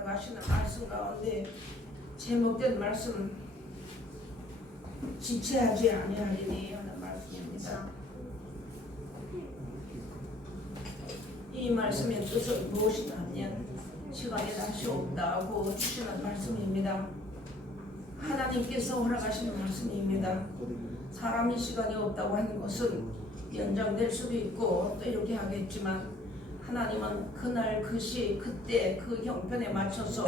허락하시는 말씀 가운데 제목된 말씀 지체하지 아니하리니 하는 말씀입니다. 이 말씀의 뜻은 무엇이냐 하면 시간이 다시 없다고 주시는 말씀입니다. 하나님께서 허락하시는 말씀입니다. 사람이 시간이 없다고 하는 것은 연장될 수도 있고 또 이렇게 하겠지만 하나님은 그날 그 시 그때 그 형편에 맞춰서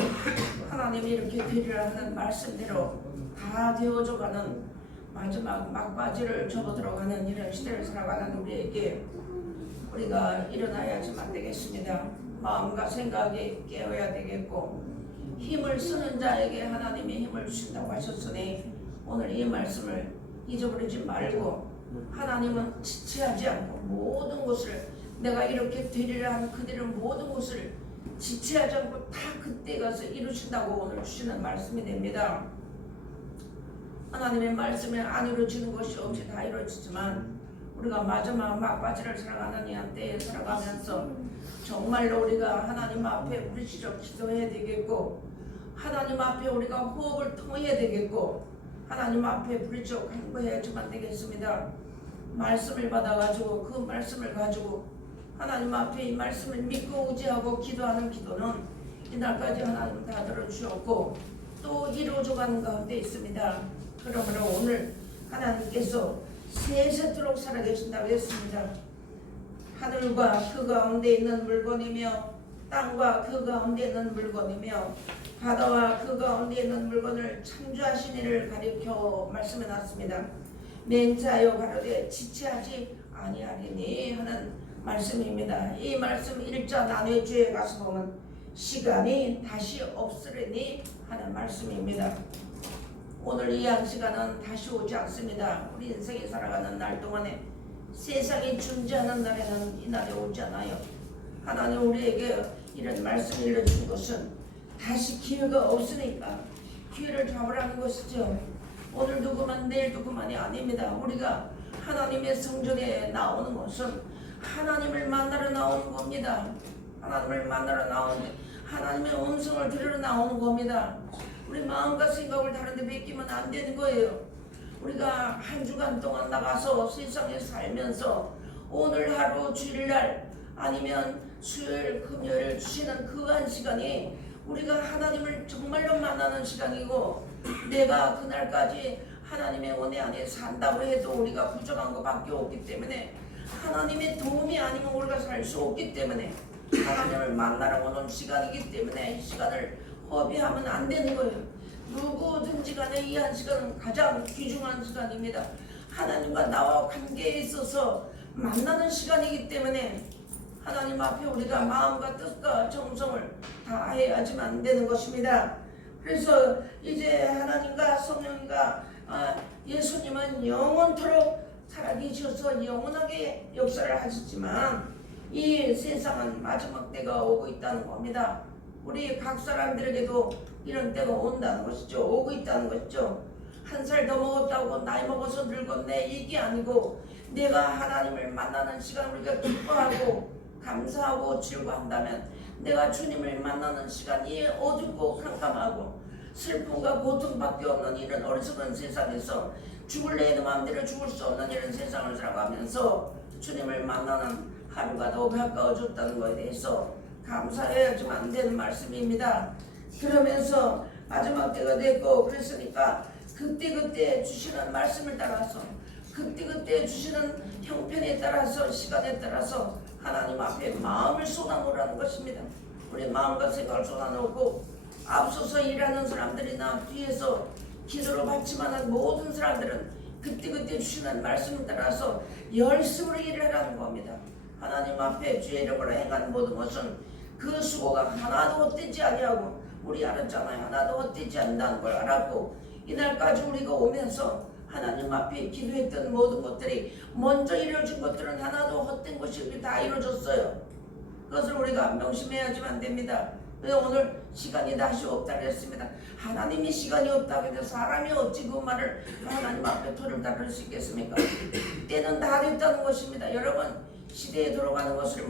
하나님이 이렇게 되리라 하는 말씀대로 다 되어져가는 마지막 막바지를 접어들어가는 이런 시대를 살아가는 우리에게 우리가 일어나야지만 되겠습니다. 마음과 생각이 깨어야 되겠고 힘을 쓰는 자에게 하나님이 힘을 주신다고 하셨으니 오늘 이 말씀을 잊어버리지 말고 하나님은 지체하지 않고 모든 것을 내가 이렇게 되리라 한 그들은 모든 것을 지체하지 않고 다 그때 가서 이루신다고 오늘 주시는 말씀이 됩니다. 하나님의 말씀에 안 이루어지는 것이 없이 다 이루어지지만 우리가 마지막 막바지를 살아가는 이 한때에 살아가면서 정말로 우리가 하나님 앞에 부르짖어 기도해야 되겠고 하나님 앞에 우리가 호흡을 통해야 되겠고 하나님 앞에 부르짖어 간구해야지만 되겠습니다. 말씀을 받아가지고 그 말씀을 가지고 하나님 앞에 이 말씀을 믿고 의지하고 기도하는 기도는 이날까지 하나님 다 들어주셨고 또 이루어져가는 가운데 있습니다. 그러므로 오늘 하나님께서 세세토록 살아계신다고 했습니다. 하늘과 그 가운데 있는 물건이며 땅과 그 가운데 있는 물건이며 바다와 그 가운데 있는 물건을 창조하신 이를 가리켜 말씀해 놨습니다. 맹자여 가로되 지체하지 아니하리니 하는 말씀입니다. 이 말씀 1자 난회주에 가서 보면 시간이 다시 없으리니 하는 말씀입니다. 오늘 이 한 시간은 다시 오지 않습니다. 우리 인생이 살아가는 날 동안에 세상이 존재하는 날에는 이 날에 오지 않아요. 하나님 우리에게 이런 말씀을 일러준 것은 다시 기회가 없으니까 기회를 잡으라는 것이죠. 오늘도 그만 내일도 그만이 아닙니다. 우리가 하나님의 성전에 나오는 것은 하나님을 만나러 나오는 겁니다. 하나님을 만나러 나오는 하나님의 음성을 들으러 나오는 겁니다. 우리 마음과 생각을 다른 데 맡기면 안 되는 거예요. 우리가 한 주간 동안 나가서 세상에 살면서 오늘 하루 주일날 아니면 수요일 금요일 주시는 그 한 시간이 우리가 하나님을 정말로 만나는 시간이고 내가 그날까지 하나님의 은혜 안에 산다고 해도 우리가 부족한 것밖에 없기 때문에 하나님의 도움이 아니면 우리가 살 수 없기 때문에 하나님을 만나러 오는 시간이기 때문에 이 시간을 허비하면 안 되는 거예요. 누구든지 간에 이 한 시간은 가장 귀중한 시간입니다. 하나님과 나와 관계에 있어서 만나는 시간이기 때문에 하나님 앞에 우리가 마음과 뜻과 정성을 다해야지만 안 되는 것입니다. 그래서 이제 하나님과 성령과 예수님은 영원토록 살아계셔서 영원하게 역사를 하시지만 이 세상은 마지막 때가 오고 있다는 겁니다. 우리 각 사람들에게도 이런 때가 온다는 것이죠. 오고 있다는 것이죠. 한 살 더 먹었다고 나이 먹어서 늙었네 이게 아니고 내가 하나님을 만나는 시간 우리가 기뻐하고 감사하고 즐거워한다면 내가 주님을 만나는 시간이 어둡고 캄캄하고 슬픔과 고통밖에 없는 이런 어리석은 세상에서 죽을래 도 마음대로 죽을 수 없는 이런 세상을 살아가면서 주님을 만나는 하루가 더 가까워졌다는 것에 대해서 감사해야지만 안 되는 말씀입니다. 그러면서 마지막 때가 됐고 그랬으니까 그때그때 주시는 말씀을 따라서 그때그때 주시는 형편에 따라서 시간에 따라서 하나님 앞에 마음을 쏟아놓으라는 것입니다. 우리 마음과 생각을 쏟아놓고 앞서서 일하는 사람들이나 뒤에서 기도로 받지만한 모든 사람들은 그때그때 주시는 말씀을 따라서 열심으로 일을 하라는 겁니다. 하나님 앞에 주의 이름으로 행한 모든 것은 그 수고가 하나도 헛되지 아니하고 우리 알았잖아요. 하나도 헛되지 않는다는 걸 알았고 이날까지 우리가 오면서 하나님 앞에 기도했던 모든 것들이 먼저 이루어진 것들은 하나도 헛된 것이 다 이루어졌어요. 그것을 우리가 명심해야지만 됩니다. 그래서 오늘 시간이 다시 없다고 했습니다. 하나님이 시간이 없다고 해서 사람이 어찌 그 말을 하나님 앞에 토를 다룰 수 있겠습니까? 때는 다 됐다는 것입니다. 여러분 시대에 들어가는 것을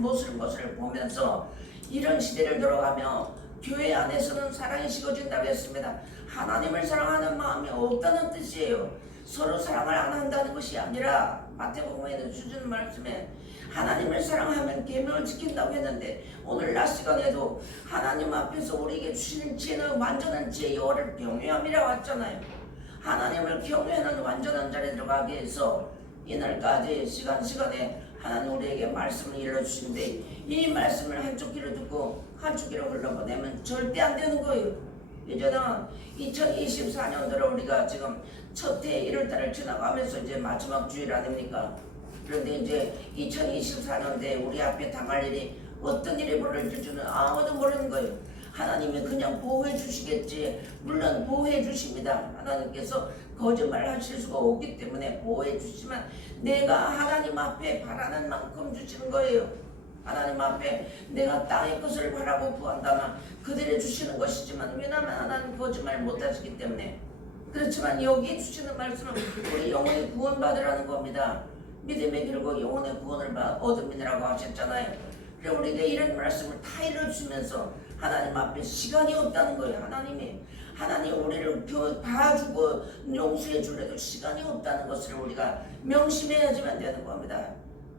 보면서 이런 시대를 들어가며 교회 안에서는 사랑이 식어진다고 했습니다. 하나님을 사랑하는 마음이 없다는 뜻이에요. 서로 사랑을 안 한다는 것이 아니라 마태복음에 주시는 말씀에 하나님을 사랑하면 계명을 지킨다고 했는데 오늘 낮 시간에도 하나님 앞에서 우리에게 주시는 지혜는 완전한 지혜 여호와를 경외함이라고 했잖아요. 하나님을 경외하는 완전한 자리에 들어가기 위해서 이날까지 시간에 하나님 우리에게 말씀을 일러주신데 이 말씀을 한쪽 귀로 듣고 한쪽 귀로 흘러보내면 절대 안 되는 거예요. 이제는 2024년도로 우리가 지금 첫해 1월달을 지나가면서 이제 마지막 주일 아닙니까? 그런데 이제 2024년도에 우리 앞에 당할 일이 어떤 일이 벌어질지는 아무도 모르는 거예요. 하나님이 그냥 보호해 주시겠지. 물론 보호해 주십니다. 하나님께서 거짓말 하실 수가 없기 때문에 보호해 주시지만 내가 하나님 앞에 바라는 만큼 주시는 거예요. 하나님 앞에 내가 땅의 것을 바라고 구한다면 그들이 주시는 것이지만 왜냐하면 하나님 거짓말 못하시기 때문에 그렇지만 여기에 주시는 말씀은 우리 영혼의 구원받으라는 겁니다. 믿음의 길고 영혼의 구원을 얻음이라고 하셨잖아요. 그래서 우리에게 이런 말씀을 다 일러주시면서 하나님 앞에 시간이 없다는 거예요. 하나님 우리를 봐주고 용서해 주려도 시간이 없다는 것을 우리가 명심해야지만 되는 겁니다.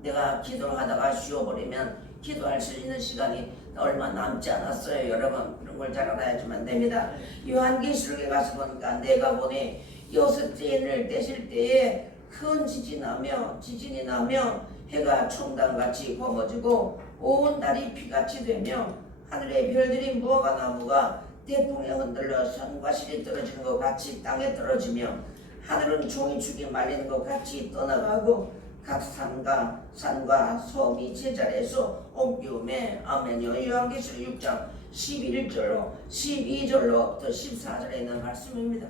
내가 기도를 하다가 쉬어버리면 기도할 수 있는 시간이 얼마 남지 않았어요. 여러분 그런 걸 잘 알아야지만 됩니다. 요한계시록에 가서 보니까 내가 보니 여섯째 인을 떼실 때에 큰 지진이 나며 해가 총단같이 검어지고 온 달이 피같이 되며 하늘의 별들이 무화과 나무가 대풍에 흔들려 산과 실이 떨어지는 것 같이 땅에 떨어지며 하늘은 종이축이 말리는 것 같이 떠나가고 각 산과 섬이 제자리에서 옮기우매 아멘이요. 요한계시록 6장 11절로 12절로부터 14절에 있는 말씀입니다.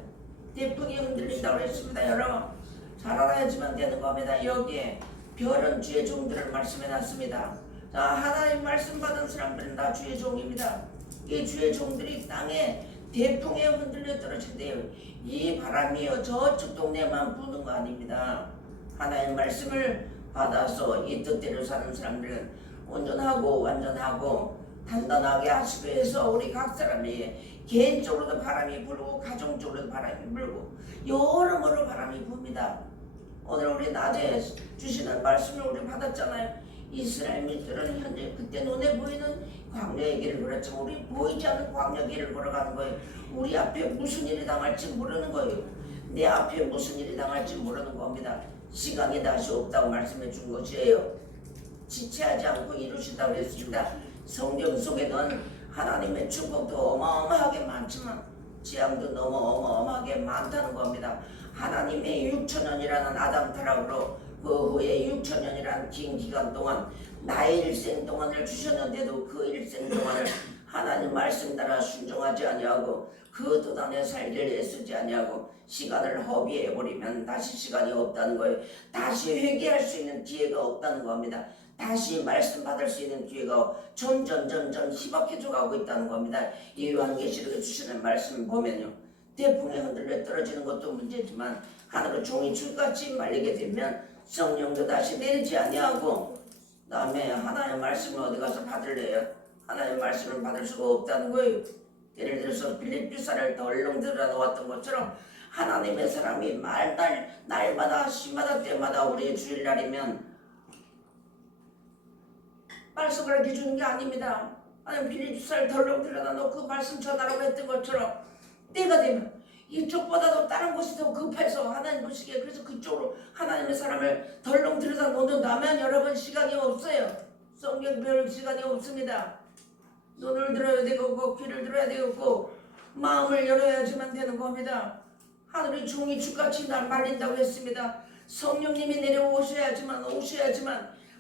대풍이 흔들린다고 했습니다. 여러분 잘 알아야지만 되는 겁니다. 여기에 별은 주의 종들을 말씀해놨습니다. 자, 하나님 말씀 받은 사람들은 다 주의 종입니다. 이 주의 종들이 땅에 대풍에 흔들려 떨어진대요. 이 바람이요 저쪽 동네만 부는 거 아닙니다. 하나님 말씀을 받아서 이 뜻대로 사는 사람들은 온전하고 완전하고 단단하게 하시기 위해서 우리 각 사람이 개인적으로도 바람이 불고 가정적으로도 바람이 불고 여러모로 바람이 붑니다. 오늘 우리 낮에 주시는 말씀을 우리 받았잖아요. 이스라엘 민족들은 현재 그때 눈에 보이는 광야의 길을 걸었지만 우리 보이지 않는 광야 길을 걸어가는 거예요. 우리 앞에 무슨 일이 당할지 모르는 거예요. 내 앞에 무슨 일이 당할지 모르는 겁니다. 시간이 다시 없다고 말씀해 준 것이에요. 지체하지 않고 이루신다고 했습니다. 성경 속에는 하나님의 축복도 어마어마하게 많지만 재앙도 너무 어마어마하게 많다는 겁니다. 하나님의 6천년이라는 아담 타락으로 그 후에 6천년이라는 긴 기간 동안 나의 일생 동안을 주셨는데도 그 일생 동안을 하나님 말씀 따라 순종하지 아니하고 그 도단에 살기를 애쓰지 아니하고 시간을 허비해버리면 다시 시간이 없다는 거예요. 다시 회개할 수 있는 기회가 없다는 겁니다. 다시 말씀 받을 수 있는 기회가 점점 희박해져 가고 있다는 겁니다. 이 요한계시록에 주시는 말씀 보면요. 대풍에 흔들려 떨어지는 것도 문제지만 하늘은 종이축같이 말리게 되면 성령도 다시 내리지 아니하고 그다음에 하나님의 말씀을 어디 가서 받을래요? 하나님의 말씀을 받을 수가 없다는 거예요. 예를 들어서 빌립보서를 덜렁 들어 놓았던 것처럼 하나님의 사람이 날마다 시마다 때마다 우리의 주일날이면 말씀을 이렇게 주는 게 아닙니다. 하나님 빌립보서를 덜렁 들어 놓고 말씀 전하라고 했던 것처럼 때가 되면 이쪽보다도 다른 곳이 더 급해서 하나님 보시기에 그래서 그쪽으로 하나님의 사람을 덜렁 들여다 놓는다면 여러분 시간이 없어요. 성경 배울 시간이 없습니다. 눈을 들어야 되고 귀를 들어야 되고 마음을 열어야지만 되는 겁니다. 하늘이 종이축같이 날 말린다고 했습니다. 성령님이 내려오셔야지만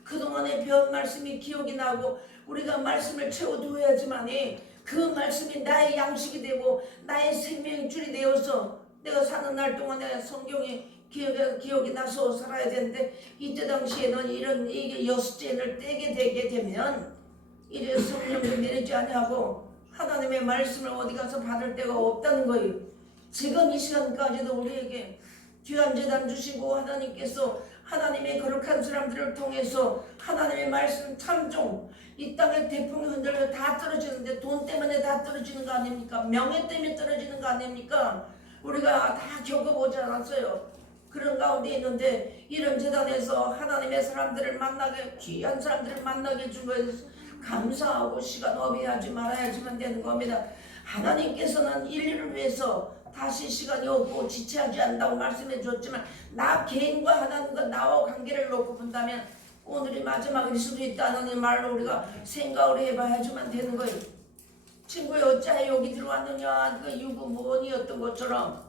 그동안의 배운 말씀이 기억이 나고 우리가 말씀을 채워두어야지만이 그 말씀이 나의 양식이 되고 나의 생명의 줄이 되어서 내가 사는 날 동안에 성경이 기억이 나서 살아야 되는데 이때 당시에는 이게 여섯째를 떼게 되게 되면 이제 성령이 내리지 아니하고 하나님의 말씀을 어디 가서 받을 데가 없다는 거예요. 지금 이 시간까지도 우리에게 귀한 재단 주시고 하나님께서 하나님의 거룩한 사람들을 통해서 하나님의 말씀 참종 이 땅에 태풍이 흔들려 다 떨어지는데 돈 때문에 다 떨어지는 거 아닙니까? 명예 때문에 떨어지는 거 아닙니까? 우리가 다 겪어보지 않았어요. 그런 가운데 있는데 이런 재단에서 하나님의 사람들을 만나게, 귀한 사람들을 만나게 준 것에 감사하고 시간 허비하지 말아야지만 되는 겁니다. 하나님께서는 인류를 위해서 다시 시간이 없고 지체하지 않는다고 말씀해 주었지만 나 개인과 하나님과 나와 관계를 놓고 본다면 오늘이 마지막일 수도 있다는 말로 우리가 생각을 해봐야지만 되는 거예요. 친구야 어찌하여 여기 들어왔느냐, 그 유부모니였던 것처럼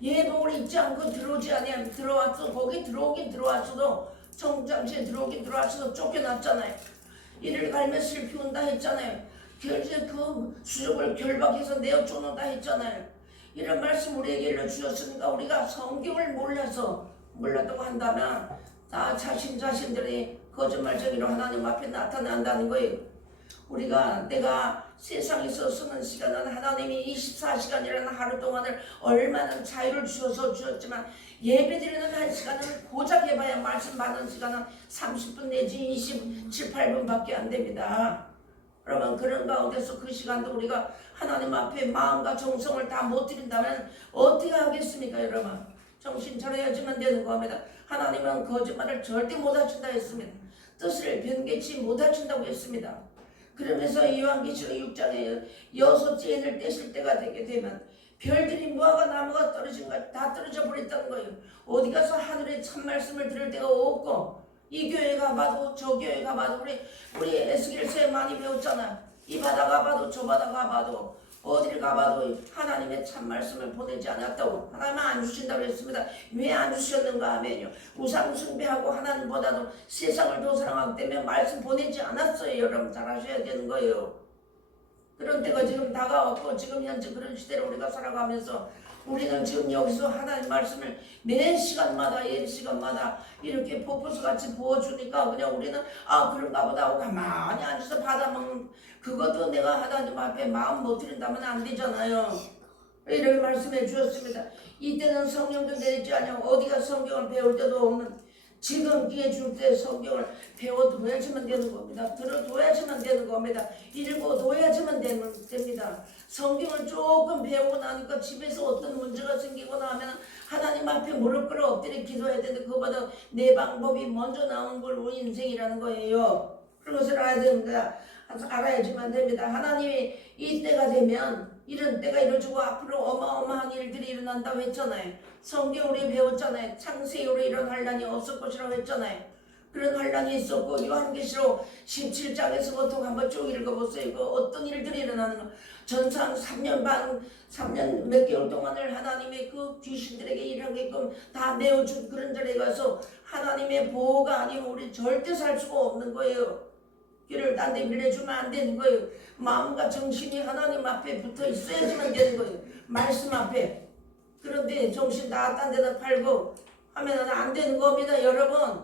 예복을 입지 않고 들어오지 아니하면 들어왔어. 거기 들어오긴 들어왔어도 정장시에 들어오긴 들어왔어도 쫓겨났잖아요. 이를 갈며 슬피운다 했잖아요. 결제 그 수족을 결박해서 내어 쫓는다 했잖아요. 이런 말씀 우리에게 일러주셨으니까 우리가 성경을 몰랐다고 한다면 다 자신들이 거짓말쟁이로 하나님 앞에 나타난다는 거예요. 내가 세상에서 쓰는 시간은 하나님이 24시간이라는 하루 동안을 얼마나 자유를 주었지만 예배드리는 한 시간은 고작 해봐야 말씀 받는 시간은 30분 내지 27, 8분밖에 안 됩니다. 그러면 그런 가운데서 그 시간도 우리가 하나님 앞에 마음과 정성을 다 못 드린다면 어떻게 하겠습니까 여러분? 정신 차려야지만 되는 겁니다. 하나님은 거짓말을 절대 못 하신다 했습니다. 뜻을 변개치 못 하신다고 했습니다. 그러면서 요한계시록 6장에 6째 인을 떼실 때가 되게 되면 별들이 무화과 나무가 떨어진 것 다 떨어져 버렸다는 거예요. 어디 가서 하늘의 참 말씀을 들을 데가 없고 이 교회 가봐도 저 교회 가봐도 우리 에스겔서에 많이 배웠잖아요. 이 바다 가봐도 저 바다 가봐도 어디를 가봐도 하나님의 참 말씀을 보내지 않았다고. 하나님은 안 주신다고 했습니다. 왜 안 주셨는가 하면요, 우상 숭배하고 하나님보다도 세상을 더 사랑하기 때문에 말씀 보내지 않았어요. 여러분 잘 아셔야 되는 거예요. 그런 때가 지금 다가왔고 지금 현재 그런 시대를 우리가 살아가면서 우리는 지금 여기서 하나님 말씀을 매 시간마다 이렇게 폭포수같이 부어주니까 그냥 우리는 그런가 보다 하고 가만히 앉아서 받아먹는, 그것도 내가 하나님 앞에 마음 못 드린다면 안 되잖아요. 이렇게 말씀해 주었습니다. 이때는 성령도 내리지 않냐고. 어디가 성경을 배울 때도 없는 지금 기회 줄 때 성경을 배워둬야지만 되는 겁니다. 들어둬야지만 되는 겁니다. 읽어둬야지만 됩니다. 성경을 조금 배우고 나니까 집에서 어떤 문제가 생기거나 하면 하나님 앞에 무릎 꿇어 엎드려 기도해야 되는데 그거보다 내 방법이 먼저 나오는 걸 우리 인생이라는 거예요. 그것을 알아야지만 됩니다. 하나님이 이때가 되면 이런 때가 이루어지고 앞으로 어마어마한 일들이 일어난다고 했잖아요. 성경으로 배웠잖아요. 창세기로 이런 환란이 없을 것이라고 했잖아요. 그런 환란이 있었고 요한계시록 17장에서부터 한번 쭉 읽어보세요. 이거 어떤 일들이 일어나는 거. 전상 3년 몇 개월 동안을 하나님의 그 귀신들에게 일하게끔 다 내어준 그런 자리에 가서 하나님의 보호가 아니면 우리 절대 살 수가 없는 거예요. 귀를 딴 데 빌려주면 안 되는 거예요. 마음과 정신이 하나님 앞에 붙어 있어야지만 되는 거예요. 말씀 앞에. 그런데 정신 다 딴 데다 팔고 하면 안 되는 겁니다. 여러분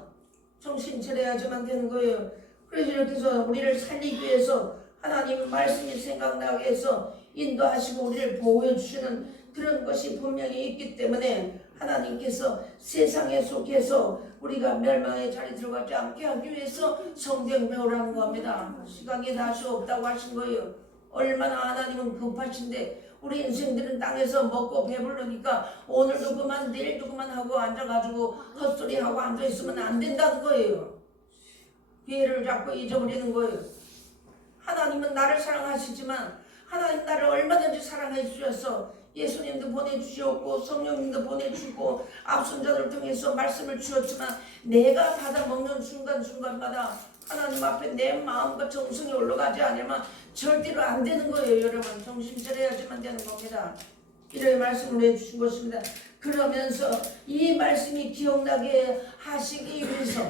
정신 차려야지만 되는 거예요. 그래서 이렇게 해서 우리를 살리기 위해서 하나님 말씀이 생각나게 해서 인도하시고 우리를 보호해 주시는 그런 것이 분명히 있기 때문에 하나님께서 세상에 속해서 우리가 멸망의 자리에 들어가지 않게 하기 위해서 성경 배우라는 겁니다. 시간이 다시 없다고 하신 거예요. 얼마나 하나님은 급하신데 우리 인생들은 땅에서 먹고 배부르니까 오늘도 그만 내일도 그만 하고 앉아가지고 헛소리하고 앉아있으면 안 된다는 거예요. 기회를 자꾸 잊어버리는 거예요. 하나님은 나를 사랑하시지만 하나님 나를 얼마든지 사랑해 주셔서 예수님도 보내주셨고 성령님도 보내주고 앞선자들을 통해서 말씀을 주셨지만 내가 받아먹는 순간순간마다 하나님 앞에 내 마음과 정성이 올라가지 않으면 절대로 안 되는 거예요. 여러분 정신 차려야지만 되는 겁니다. 이렇게 말씀을 해주신 것입니다. 그러면서 이 말씀이 기억나게 하시기 위해서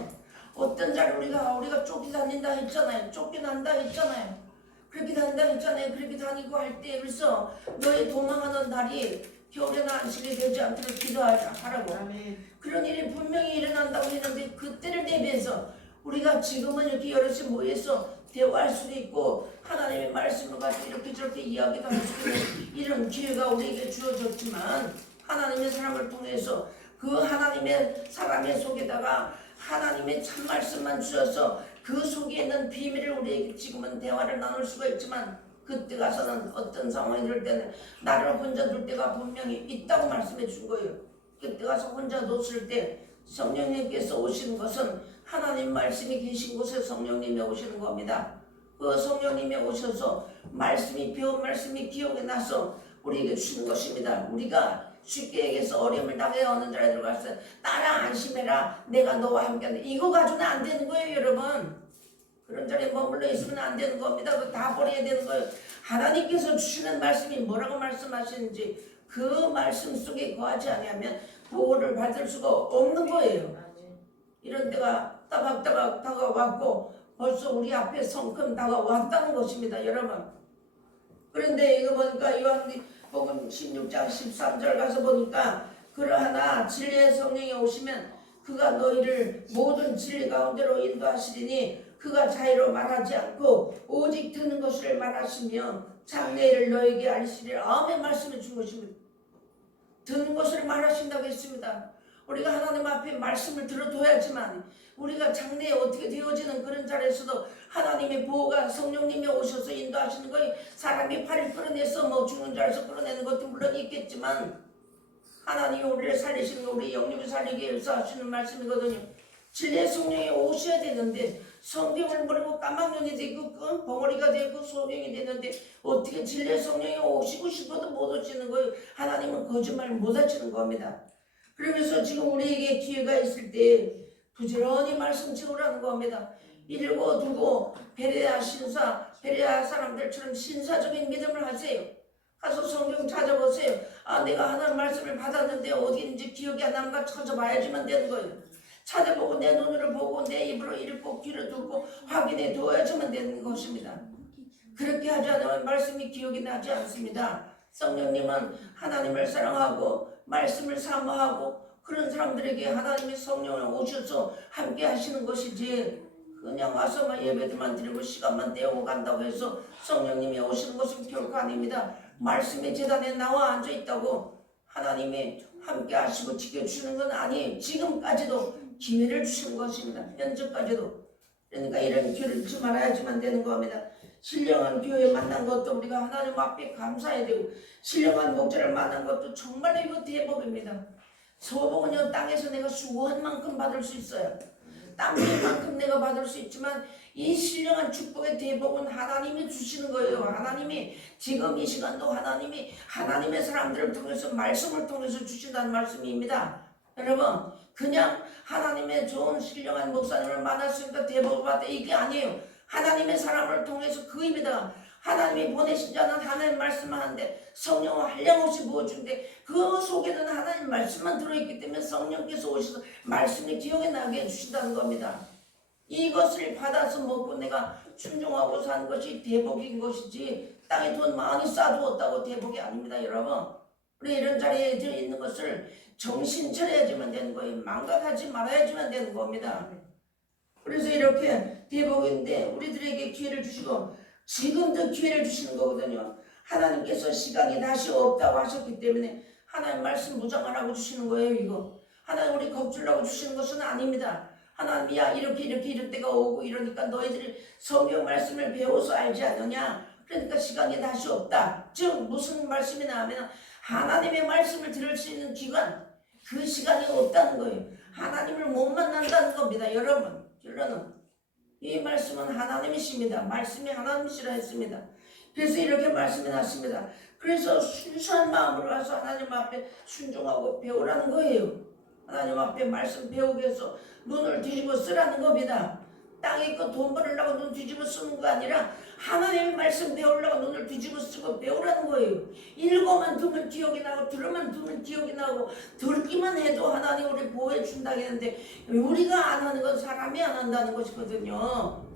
어떤 자를 우리가 쫓겨다닌다 했잖아요. 쫓겨난다 했잖아요. 그렇게 다닌다 했잖아요. 그렇게 다니고 할 때 그래서 너의 도망하는 날이 겨울에는 안식이 되지 않도록 기도하라고. 그런 일이 분명히 일어난다고 했는데 그때를 대비해서 우리가 지금은 이렇게 여럿이 모여서 대화할 수도 있고 하나님의 말씀을 가지고 이렇게 저렇게 이야기도 할 수 있는 이런 기회가 우리에게 주어졌지만 하나님의 사람을 통해서 그 하나님의 사람의 속에다가 하나님의 참 말씀만 주셔서 그 속에 있는 비밀을 우리에게 지금은 대화를 나눌 수가 있지만 그때 가서는 어떤 상황이 될 때는 나를 혼자 둘 때가 분명히 있다고 말씀해 준 거예요. 그때 가서 혼자 뒀을 때 성령님께서 오시는 것은 하나님 말씀이 계신 곳에 성령님이 오시는 겁니다. 그 성령님이 오셔서 말씀이 배운 말씀이 기억에 나서 우리에게 주는 것입니다. 우리가 쉽게 얘기해서 어려움을 당해 어느 자리에 들어가서 따라 안심해라 내가 너와 함께한다 이거 가지고는 안 되는 거예요 여러분. 그런 자리에 머물러 있으면 안 되는 겁니다. 그거 다 버려야 되는 거예요. 하나님께서 주시는 말씀이 뭐라고 말씀하시는지 그 말씀 속에 거하지 않으면 보호를 받을 수가 없는 거예요. 이런 때가 따박따박 다가왔고 벌써 우리 앞에 성큼 다가왔다는 것입니다 여러분. 그런데 이거 보니까 요한복음 16장 13절 가서 보니까 그러하나 진리의 성령이 오시면 그가 너희를 모든 진리 가운데로 인도하시리니 그가 자유로 말하지 않고 오직 듣는 것을 말하시며 장래일을 너에게 알리시리라. 아멘 말씀해 준 것입니다. 듣는 것을 말하신다고 했습니다. 우리가 하나님 앞에 말씀을 들어둬야지만 우리가 장래에 어떻게 되어지는 그런 자리에서도 하나님의 보호가 성령님이 오셔서 인도하시는 거예요. 사람이 팔을 끌어내서 뭐 죽는 줄 알아서 끌어내는 것도 물론 있겠지만 하나님이 우리를 살리시는 거 우리 영육을 살리기 위해서 하시는 말씀이거든요. 진리의 성령이 오셔야 되는데 성경을 모르고 까막눈이 되고 벙어리가 되고 소경이 되는데 어떻게 진리의 성령이 오시고 싶어도 못 오시는 거예요. 하나님은 거짓말 못 하시는 겁니다. 그러면서 지금 우리에게 기회가 있을 때 부지런히 말씀 채우라는 겁니다. 이러고 두고 베레아 사람들처럼 신사적인 믿음을 하세요. 가서 성경 찾아보세요. 아 내가 하나님 말씀을 받았는데 어디인지 기억이 안 나는가 찾아봐야지만 되는 거예요. 찾아보고 내 눈으로 보고 내 입으로 읽고 귀를 듣고 확인해 두어야지만 되는 것입니다. 그렇게 하지 않으면 말씀이 기억이 나지 않습니다. 성령님은 하나님을 사랑하고 말씀을 사모하고 그런 사람들에게 하나님의 성령을 오셔서 함께 하시는 것이지 그냥 와서만 예배들만 드리고 시간만 때우고 간다고 해서 성령님이 오시는 것은 결코 아닙니다. 말씀의 제단에 나와 앉아있다고 하나님이 함께 하시고 지켜주시는 건 아니에요. 지금까지도 기회를 주시는 것입니다. 현재까지도. 그러니까 이런 기회를 주지 말아야지만 되는 겁니다. 신령한 교회 만난 것도 우리가 하나님 앞에 감사해야 되고 신령한 목자를 만난 것도 정말로 이거 대복입니다. 소복은요 땅에서 내가 수고한 만큼 받을 수 있어요. 땀 흘린 만큼 내가 받을 수 있지만 이 신령한 축복의 대복은 하나님이 주시는 거예요. 하나님이 지금 이 시간도 하나님의 사람들을 통해서 말씀을 통해서 주신다는 말씀입니다. 여러분 그냥 하나님의 좋은 신령한 목사님을 만났으니까 대복을 받다 이게 아니에요. 하나님의 사람을 통해서 그 입에다가 하나님이 보내신 자는 하나님 말씀만 하는데 성령을 한량없이 부어준데 그 속에는 하나님 말씀만 들어있기 때문에 성령께서 오셔서 말씀이 기억에 나게 해주신다는 겁니다. 이것을 받아서 먹고 내가 순종하고 사는 것이 대복인 것이지 땅에 돈 많이 쌓아두었다고 대복이 아닙니다. 여러분 우리 이런 자리에 있는 것을 정신 차려야지만 되는 거예요. 망각하지 말아야지만 되는 겁니다. 그래서 이렇게 대복인데 우리들에게 기회를 주시고 지금도 기회를 주시는 거거든요. 하나님께서 시간이 다시 없다고 하셨기 때문에 하나님 말씀 무장하라고 주시는 거예요. 이거 하나님 우리 겁주려고 주시는 것은 아닙니다. 하나님 야 이렇게 이럴 때가 오고 이러니까 너희들이 성경 말씀을 배워서 알지 않느냐. 그러니까 시간이 다시 없다. 즉 무슨 말씀이냐 하면 하나님의 말씀을 들을 수 있는 기간 그 시간이 없다는 거예요. 하나님을 못 만난다는 겁니다. 여러분 결론은 이 말씀은 하나님이십니다. 말씀이 하나님이시라 했습니다. 그래서 이렇게 말씀해 놨습니다. 그래서 순수한 마음으로 가서 하나님 앞에 순종하고 배우라는 거예요. 하나님 앞에 말씀 배우기 위해서 눈을 뒤집어 쓰라는 겁니다. 땅에 있고 돈 벌으려고 눈 뒤집어 쓰는 거 아니라 하나님의 말씀 배우려고 눈을 뒤집어 쓰고 배우라는 거예요. 읽어만 두면 기억이 나고 들으면 두면 기억이 나고 듣기만 해도 하나님 우리 보호해 준다고 했는데 우리가 안 하는 건 사람이 안 한다는 것이거든요.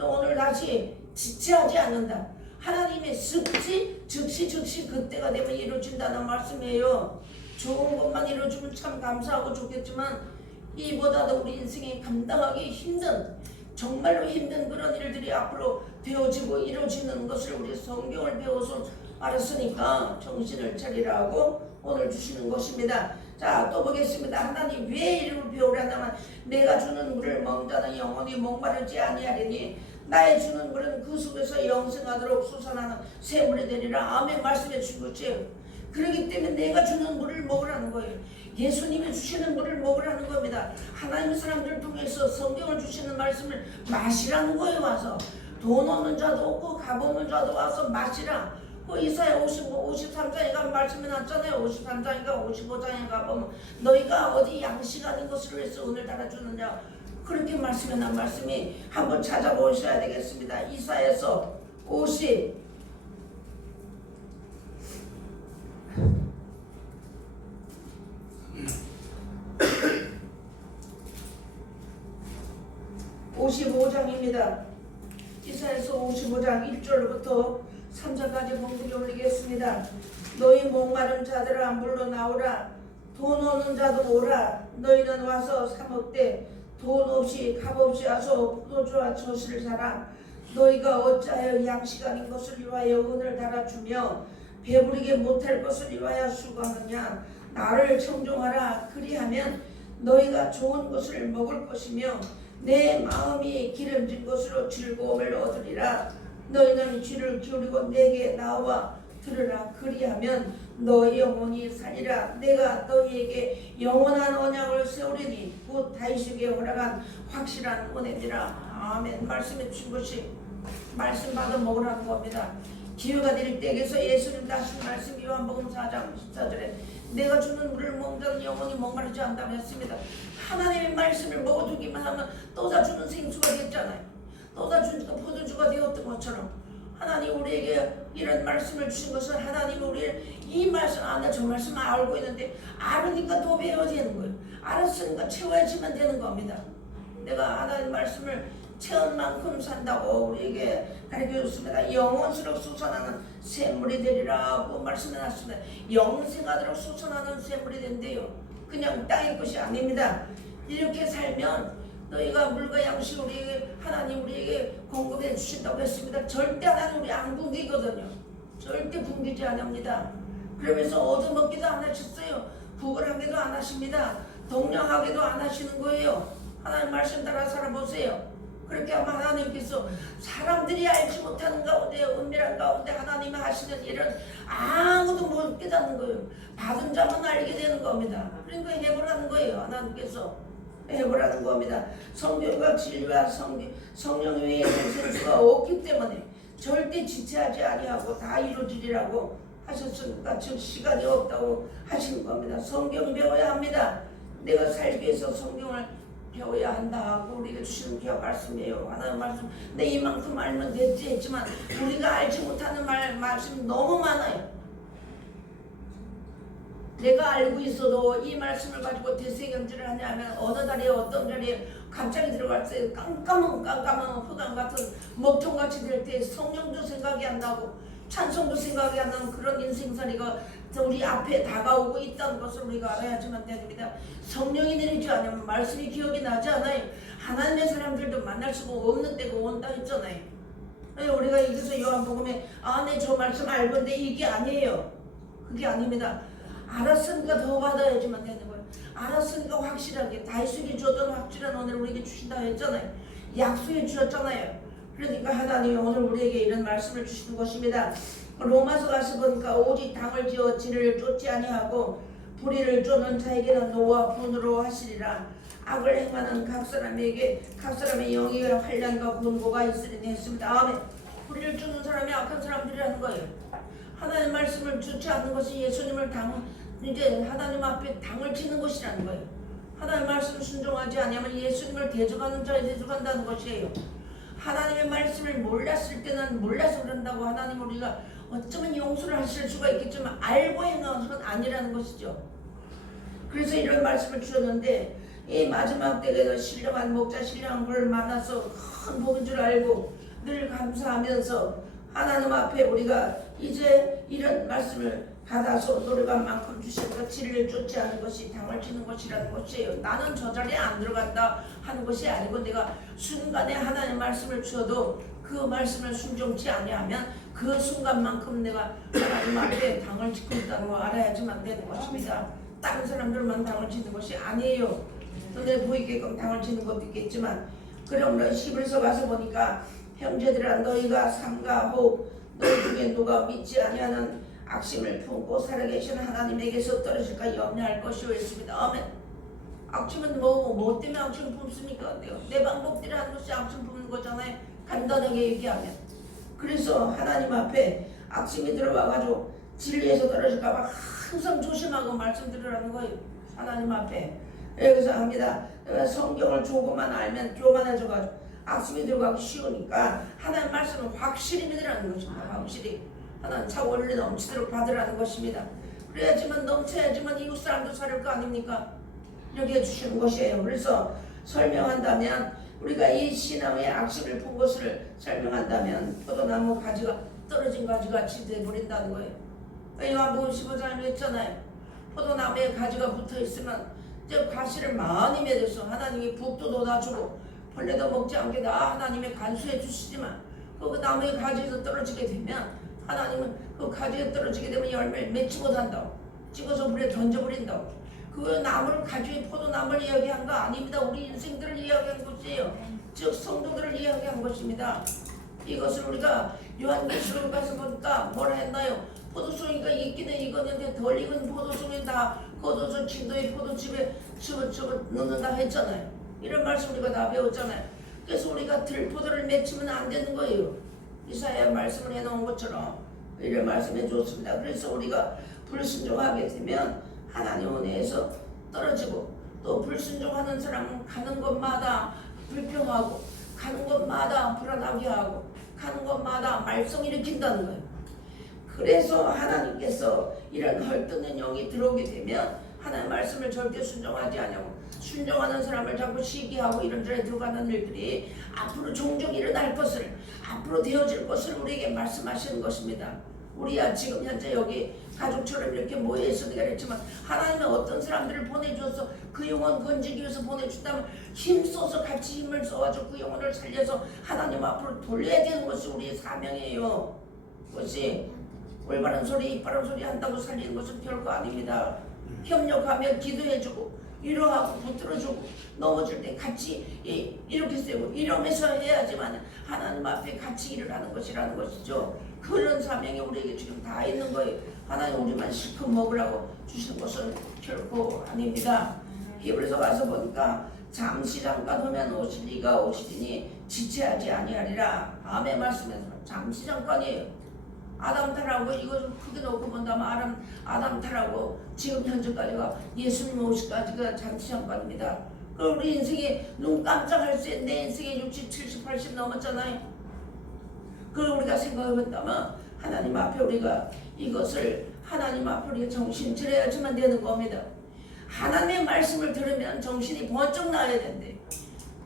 오늘 다시 지체하지 않는다. 하나님의 즉시 그때가 되면 이루어진다는 말씀이에요. 좋은 것만 이루어주면 참 감사하고 좋겠지만 이보다도 우리 인생에 감당하기 힘든 정말로 힘든 그런 일들이 앞으로 되어지고 이루어지는 것을 우리 성경을 배워서 알았으니까 정신을 차리라고 오늘 주시는 것입니다. 자, 또 보겠습니다. 하나님 왜 이름을 배우려냐면 내가 주는 물을 먹는 자는 영원히 목마르지 아니하리니 나의 주는 물은 그 속에서 영생하도록 솟아나는 샘물이 되리라. 아멘. 말씀해 주신 것이에요. 그렇기 때문에 내가 주는 물을 먹으라는 거예요. 예수님이 주시는 물을 먹으라는 겁니다. 하나님의 사람들 중에서 성경을 주시는 말씀을 마시라는 거예요. 와서 돈 없는 자도 없고 값 없는 자도 와서 마시라. 그 이사야 53장에 가면 말씀이 났잖아요. 53장인가 55장에 가보면 너희가 어디 양식 아닌 것을 위해서 은을 달아주느냐. 그렇게 말씀해 난 말씀이 한번 찾아보셔야 되겠습니다. 이사야서 55장입니다. 이사야서 55장 1절부터 3절까지 봉독에 올리겠습니다. 너희 목마른 자들아 물로 나오라. 돈 없는 자도 오라. 너희는 와서 사 먹되 돈 없이 값 없이 와서 포도주와 젖을 사라. 너희가 어찌하여 양식 아닌 것을 위하여 은을 달아주며 배부르게 못할 것을 위하여 수고하느냐. 나를 청종하라. 그리하면 너희가 좋은 것을 먹을 것이며 내 마음이 기름진 것으로 즐거움을 얻으리라. 너희는 귀를 기울이고 내게 나와 들으라. 그리하면 너희 영혼이 살리라. 내가 너희에게 영원한 언약을 세우리니 곧 다윗에게 허락한 확실한 은혜니라. 아멘. 말씀해 주신 것이 말씀 받아 먹으라는 겁니다. 기회가 될 때에서 예수님 하신 말씀 요한복음 4장 14절에 내가 주는 물을 먹는 자는 영원히 목마르지 않다고 했습니다. 하나님의 말씀을 먹어두기만 하면 또다 주는 생수가 됐잖아요. 또다 주니까 포도주가 되었던 것처럼 하나님 우리에게 이런 말씀을 주신 것은 하나님이 우리를 이 말씀 안에 저 말씀 알고 있는데 알으니까 더 배워야 되는 거예요. 알았으니까 채워야지만 되는 겁니다. 내가 하나님 말씀을 채운 만큼 산다고 우리에게 가르쳐줬습니다. 영원스럽 솟아나는 샘물이 되리라고 말씀해놨습니다. 영생하도록 솟아나는 샘물이 된대요. 그냥 땅의 것이 아닙니다. 이렇게 살면 너희가 물과 양식 우리에게 하나님 우리에게 공급해 주신다고 했습니다. 절대 하나님 우리 안 굶기거든요. 절대 굶기지 않습니다. 그러면서 얻어먹기도 안 하셨어요. 부글하게도 안 하십니다. 동령하게도 안 하시는 거예요. 하나님 말씀 따라 살아보세요. 그렇게 하면 하나님께서 사람들이 알지 못하는 가운데 은밀한 가운데 하나님이 하시는 일은 아무도 못 깨닫는 거예요. 받은 자만 알게 되는 겁니다. 그러니까 해보라는 거예요. 하나님께서 해보라는 겁니다. 성경과 진리와 성령 외에 생수가 없기 때문에 절대 지체하지 아니하고 다 이루어지리라고 하셨으니까 즉 시간이 없다고 하시는 겁니다. 성경 배워야 합니다. 내가 살기 위해서 성경을 배워야 한다 하고 우리가 주시는 귀한 말씀이에요. 하나님 말씀 내 이만큼 알면 됐지 했지만 우리가 알지 못하는 말씀이 너무 많아요. 내가 알고 있어도 이 말씀을 가지고 대세경제를 하냐면 어느 자리에 어떤 자리에 갑자기 들어갈 때 깜깜한 흑암 같은 먹통같이 될 때 성령도 생각이 안 나고 찬송도 생각이 안 나는 그런 인생살이가 우리 앞에 다가오고 있다는 것을 우리가 알아야지만 됩니다. 성령이 내리지 않으면 말씀이 기억이 나지 않아요. 하나님의 사람들도 만날 수가 없는 때가 온다 했잖아요. 우리가 여기서 요한복음에 네 저 말씀 알건데 이게 아니에요. 그게 아닙니다. 알았으니까 더 받아야지만 되는 거예요. 알았으니까 확실하게 다윗에게 줬던 확실한 은혜를 우리에게 주신다 했잖아요. 약속해 주셨잖아요. 그러니까 하나님이 오늘 우리에게 이런 말씀을 주시는 것입니다. 로마서 가서 보니까 오직 당을 지어 진을 쫓지 아니하고 불의를 쫓는 자에게는 노와 분으로 하시리라. 악을 행하는 각 사람에게 각 사람의 영이와 환난과 권고가 있으리니 했습니다. 아멘. 불의를 쫓는 사람이 악한 사람들이라는 거예요. 하나님 말씀을 쫓지 않는 것이 예수님을 이제 하나님 앞에 당을 치는 것이라는 거예요. 하나님 말씀을 순종하지 않으면 예수님을 대적하는 자에 대적한다는 것이에요. 하나님의 말씀을 몰랐을 때는 몰라서 그런다고 하나님 우리가 어쩌면 용서를 하실 수가 있겠지만 알고 행하는 건 아니라는 것이죠. 그래서 이런 말씀을 주셨는데 이 마지막 때에도 신령한 목자 신령한 분을 만나서 큰 복인 줄 알고 늘 감사하면서 하나님 앞에 우리가 이제 이런 말씀을 받아서 노래방만큼 주셔서 진리를 쫓지 않은 것이 당을 치는 것이라는 것이에요. 나는 저 자리에 안 들어간다 하는 것이 아니고 내가 순간에 하나님 말씀을 주어도 그 말씀을 순종치 아니하면 그 순간만큼 내가 하나님 앞에 당을 짓고 있다는 거 알아야지만 되는 것입니다. 다른 사람들만 당을 짓는 것이 아니에요. 눈에 보이게끔 당을 짓는 것도 있겠지만, 그러므로 히브리서 가서 보니까 형제들아 너희가 삼가 혹 너희 중에 누가 믿지 아니하는 악심을 품고 살아계신 하나님에게서 떨어질까 염려할 것이오 했습니다. 아멘. 악심은 뭐 때문에 악심 품습니까? 내 방법대로 하는 것이 악심 품는 거잖아요. 간단하게 얘기하면. 그래서 하나님 앞에 악심이 들어와가지고 진리에서 떨어질까봐 항상 조심하고 말씀드리라는 거예요. 하나님 앞에. 여기서 합니다. 성경을 조금만 알면 교만해져가지고 악심이 들어가기 쉬우니까 하나님 말씀은 확실히 믿으라는 것입니다. 확실히 하나님 차 원리 넘치도록 받으라는 것입니다. 그래야지만 넘쳐야지만 이웃 사람도 살을 거 아닙니까? 이렇게 해주시는 것이에요. 그래서 설명한다면 우리가 이 신앙의 악심을 푼 것을 설명한다면 포도나무 가지가 떨어진 가지같이 돼버린다는 거예요. 요한복음 15장에 했잖아요. 포도나무에 가지가 붙어있으면 이제 과실을 많이 맺어서 하나님이 북도 돋아주고 벌레도 먹지 않게 다 하나님의 간수해 주시지만 그 나무의 가지에서 떨어지게 되면 하나님은 그 가지에 떨어지게 되면 열매를 맺지 못한다고 찍어서 물에 던져버린다고. 그 나무를 가지고 포도나무를 이야기한 거 아닙니다. 우리 인생들을 이야기한 것이에요. 즉 성도들을 이야기한 것입니다. 이것을 우리가 요한계시록 가서 보니까 뭐라 했나요? 포도송이가 있기는 익었는데 덜 익은 포도송이 다 걷어서 진도의 포도집에 넣는다 했잖아요. 이런 말씀 우리가 다 배웠잖아요. 그래서 우리가 들포도를 맺히면 안 되는 거예요. 이사야 말씀을 해놓은 것처럼 이런 말씀해 줬습니다. 그래서 우리가 불순종하게 되면 하나님 은혜에서 떨어지고, 또 불순종하는 사람은 가는 곳마다 불평하고 가는 곳마다 불안하게 하고 가는 곳마다 말썽 일으킨다는 거예요. 그래서 하나님께서 이런 헐뜯는 영이 들어오게 되면 하나님 말씀을 절대 순종하지 않냐고 순종하는 사람을 자꾸 시기하고 이런저런 들어가는 일들이 앞으로 종종 일어날 것을, 앞으로 되어질 것을 우리에게 말씀하시는 것입니다. 우리야 지금 현재 여기 가족처럼 이렇게 모여있으니까 그랬지만 하나님은 어떤 사람들을 보내주어서 그 영혼 건지기 위해서 보내준다면 힘써서 같이 힘을 써가지고 그 영혼을 살려서 하나님 앞으로 돌려야 되는 것이 우리의 사명이에요. 그것이 올바른 소리 이바른 소리 한다고 살리는 것은 별거 아닙니다. 협력하며 기도해주고 위로하고 붙들어주고 넘어질 때 같이 이렇게 세고 이러면서 해야지만 하나님 앞에 같이 일을 하는 것이라는 것이죠. 그런 사명이 우리에게 지금 다 있는 거예요. 하나님 우리만 실컷 먹으라고 주신 것은 결코 아닙니다. 히브리서 가서 보니까 잠시 잠깐 오면 오시리가 오시리니 지체하지 아니하리라. 다음에 말씀에서 잠시 잠깐이에요. 아담 타라고 이거 좀 크게 놓고 본다면 아담 타라고 지금 현재까지가 예수님 오시까지가 잠시 잠깐입니다. 그럼 우리 인생에 눈 깜짝할 수 있는 내 인생에 60, 70, 80 넘었잖아요. 그걸 우리가 생각해본다면 하나님 앞에 우리가 이것을 하나님 앞에 우리가 정신 차려야지만 되는 겁니다. 하나님의 말씀을 들으면 정신이 번쩍 나야 된대.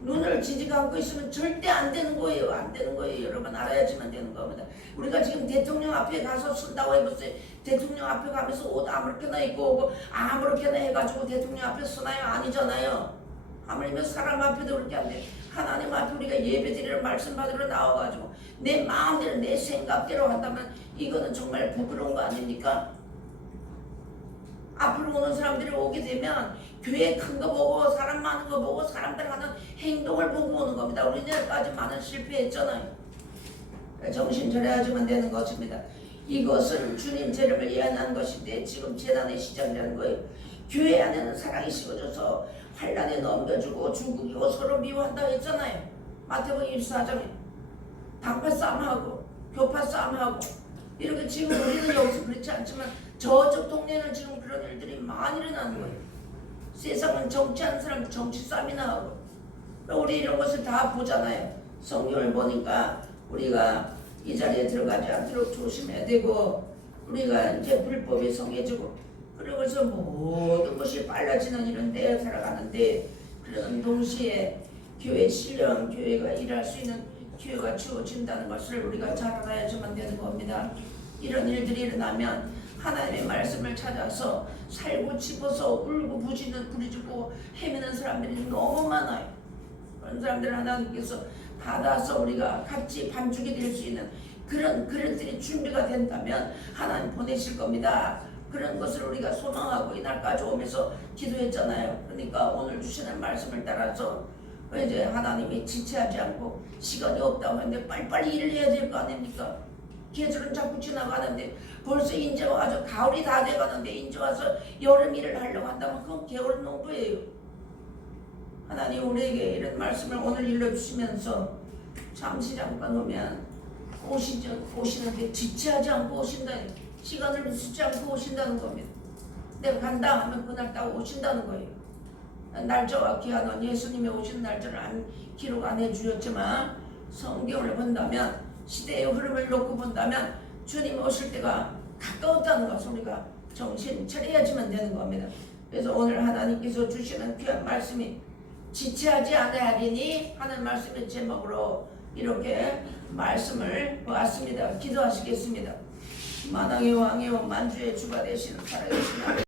눈을 지지 감고 있으면 절대 안 되는 거예요. 안 되는 거예요. 여러분 알아야지만 되는 겁니다. 우리가 지금 대통령 앞에 가서 쓴다고 해보세요. 대통령 앞에 가면서 옷 아무렇게나 입고 오고 아무렇게나 해가지고 대통령 앞에 쓰나요? 아니잖아요. 하물며 사람 앞에도 그렇게 안 돼. 하나님 앞에 우리가 예배드리러 말씀 받으러 나와가지고 내 마음대로 내 생각대로 한다면 이거는 정말 부끄러운 거 아닙니까? 앞으로 오는 사람들이 오게 되면 교회 큰 거 보고 사람 많은 거 보고 사람들 하는 행동을 보고 오는 겁니다. 우리나라까지 많은 실패했잖아요. 정신 차려야지만 되는 것입니다. 이것은 주님 재림을 예언한 것인데 지금 재난의 시작이라는 거예요. 교회 안에는 사랑이 식어져서 환란에 넘겨주고 죽이고 서로 미워한다 했잖아요. 마태복음 24장에 방파 싸움하고 교파 싸움하고 이렇게 지금 우리는 여기서 그렇지 않지만 저쪽 동네는 지금 그런 일들이 많이 일어나는 거예요. 세상은 정치하는 사람 정치 싸움이나 하고 우리 이런 것을 다 보잖아요. 성경을 보니까 우리가 이 자리에 들어가지 않도록 조심해야 되고 우리가 이제 불법이 성해지고 그러면서 모든 것이 빨라지는 이런 때에 살아가는데 그런 동시에 교회 신령 교회가 일할 수 있는 기회가 주어진다는 것을 우리가 잘 알아야지만 되는 겁니다. 이런 일들이 일어나면 하나님의 말씀을 찾아서 살고 집어서 울고 부르짖고 헤매는 사람들이 너무 많아요. 그런 사람들 하나님께서 받아서 우리가 같이 반죽이 될 수 있는 그런 그릇들이 준비가 된다면 하나님 보내실 겁니다. 그런 것을 우리가 소망하고 이날까지 오면서 기도했잖아요. 그러니까 오늘 주시는 말씀을 따라서 이제 하나님이 지체하지 않고 시간이 없다고 하는데 빨리빨리 일을 해야 될 거 아닙니까? 계절은 자꾸 지나가는데 벌써 이제 와서 가을이 다 돼가는데 이제 와서 여름 일을 하려고 한다면 그건 게으른 농부예요. 하나님 우리에게 이런 말씀을 오늘 일러주시면서 잠시 잠깐 오면 오시는데 지체하지 않고 오신다. 시간을 늦추지 않고 오신다는 겁니다. 내가 간다 하면 그날 딱 오신다는 거예요. 날짜와 기한은 예수님이 오신 날짜를 기록 안 해주셨지만 성경을 본다면 시대의 흐름을 놓고 본다면 주님 오실 때가 가까웠다는 것을 우리가 정신 차려야지만 되는 겁니다. 그래서 오늘 하나님께서 주시는 귀한 말씀이 지체하지 아니하리니 하는 말씀의 제목으로 이렇게 말씀을 보았습니다. 기도하시겠습니다. 만왕의 왕이요 만주의 주가 되시는 살아계신 하나님,